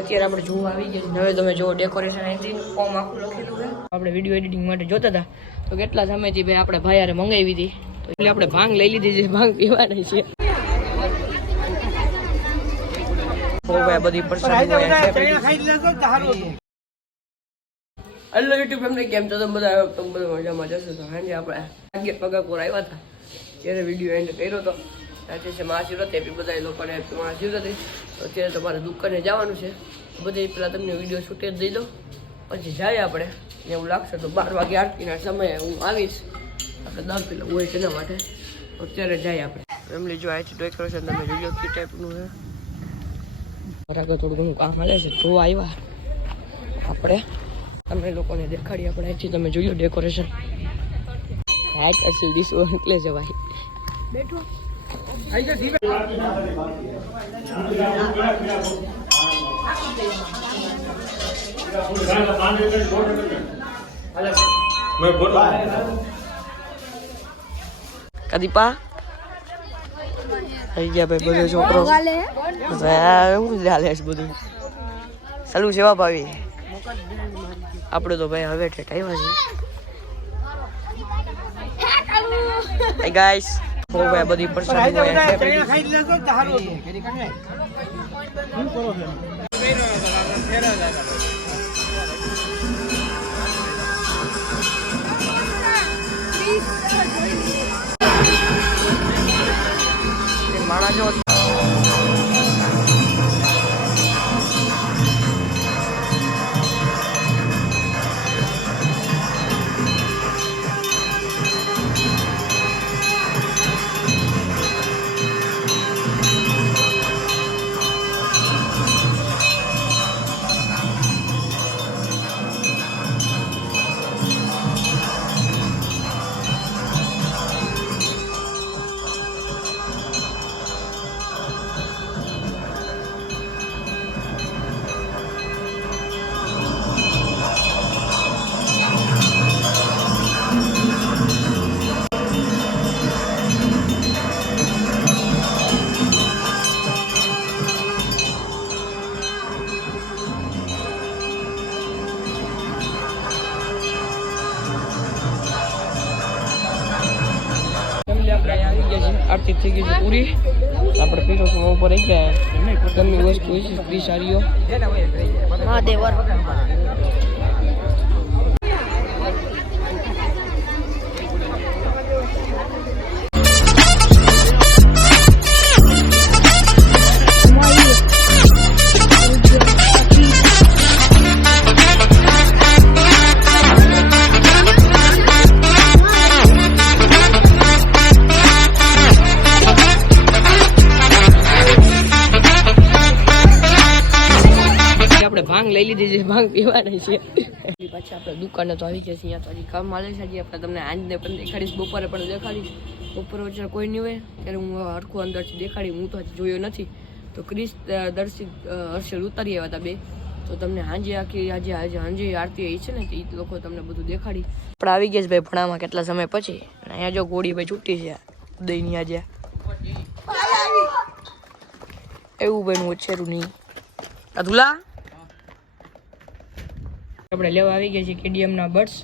અત્યારે આપણે જોવા આવી ગયા હવે તમે જો ડેકોરેશન અહીંથી ફોર્મ આખું લખેલું છે. આપણે વિડીયો એડિટિંગ માટે જોતા હતા તો કેટલા સમયથી ભાઈ આપણે ભાઈયારે મંગાવી હતી તો એટલે આપણે ભાંગ લઈ લીધી છે. ભાંગ પીવાની છે. બધી હેલો યુટ્યુબ ફેમિલી, કેમ છો તમે બધા? તમે બધા મજામાં જશો તો હાજે આપણે આગળ પગાપુર આવ્યા હતા ત્યારે વિડીયો એન્ડ કર્યો હતો. આજે છે મહાશિવરાત્રી, એપી બધા લોકોને મહાશિવરાત્રી. તો અત્યારે તમારે દુકાને જવાનું છે. બધી પહેલાં તમને વિડીયો શૂટે જ દઈ દો, પછી જાય આપણે. એવું લાગશે તો 12 વાગે આરતીના સમયે હું આવીશ. આપણે 10 કિલો હોય છે એના માટે અત્યારે જાય આપણે. ફેમિલી જો આ છે ડેકોરેશન, તમે વિડીયો કી ટાઈપનું છે. બરાબર થોડું ઘણું કામ હાલે છે. જોવા આવ્યા આપણે, તમને લોકોને દેખાડી આપણે અહીંથી. તમે જોયો ડેકોરેશન હાઈટ અસલ દીસો એટલે છે ભાઈ. બેઠો કદીપા થઈ ગયા ભાઈ. બધો છોકરો શું ચાલે છે બધું ચાલુ સેવા ભાવી. આપણે તો ભાઈ હવે ઠેઠ આવ્યા છીએ. હાય ગાઈસ, ભાઈ બધી પરસાદી માણા જો આરતી થઈ ગઈ છે પૂરી. આપણે પીરોસમાં ઉપર આવી ગયા. ગમે વસ્તુ હોય છે ફ્રી સારીઓ. મહાદેવ ભાંગ લઈ લીધી છે. ભાંગ પીવાની છે. પાછી આપણે દુકાને તો આવી ગયા છીએ. અહીંયા તો હજી કામ ચાલે છે. હજી આપણે તમને આજને પણ દેખાડીશ, બપોરે પણ દેખાડીશ. બપોરે વચ્ચે કોઈ નહીં હોય ત્યારે હું હરખું અંદરથી દેખાડી. હું તો હજી જોયો નથી. તો ક્રિસ દર્શિત હર્ષલ ઉતારી આવ્યા હતા બે. તો તમને હાંજે આખી આજે હાંજે આરતી આવી છે ને એ લોકો તમને બધું દેખાડી. આપણે આવી ગયા છે ભાઈ ભણામાં કેટલા સમય પછી. અહીંયા જો ગોળી ભાઈ છૂટી છે દહીંની આજે. એવું ભાઈ હું ઓછેરું નહીં અધુલા. આપણે લેવા આવી ગયા છીએ કેડીએમના બર્ડ્સ.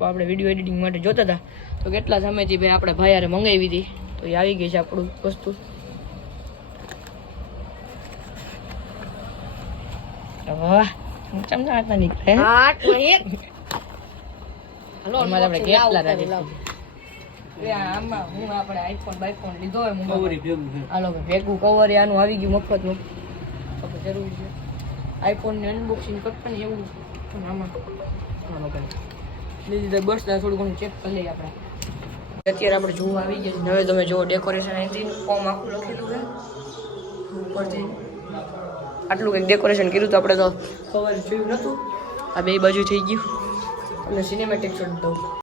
આપણે વિડીયો એડિટિંગ માટે જોતા હતા તો કેટલા સમયથી ભાઈ આપણે ભાઈયારે મંગાવી હતી તો એ આવી ગઈ છે આપણું વસ્તુ. વાહ ચમચા નીકળે. આપણે કેટલા આમાં હું આપણે આઈફોન બાઈફોન લીધો હોય હાલો ભેગું કવર આનું આવી ગયું મફતનું. જરૂરી છે આઈફોન ને અનબોક્સિંગ કરતા ને એવું. બસ થોડું ઘણું ચેક કરી લઈએ આપણે. અત્યારે આપણે જોવા આવી ગયા. હવે તમે જો ડેકોરેશન અહીંથી ફોર્મ આખું લખેલું છે ઉપરથી. આટલું કંઈક ડેકોરેશન કર્યું હતું આપણે તો ખબર જોયું નહોતું. આ બે બાજુ થઈ ગયું. તમને સિનેમેટિક શોટ દઉં.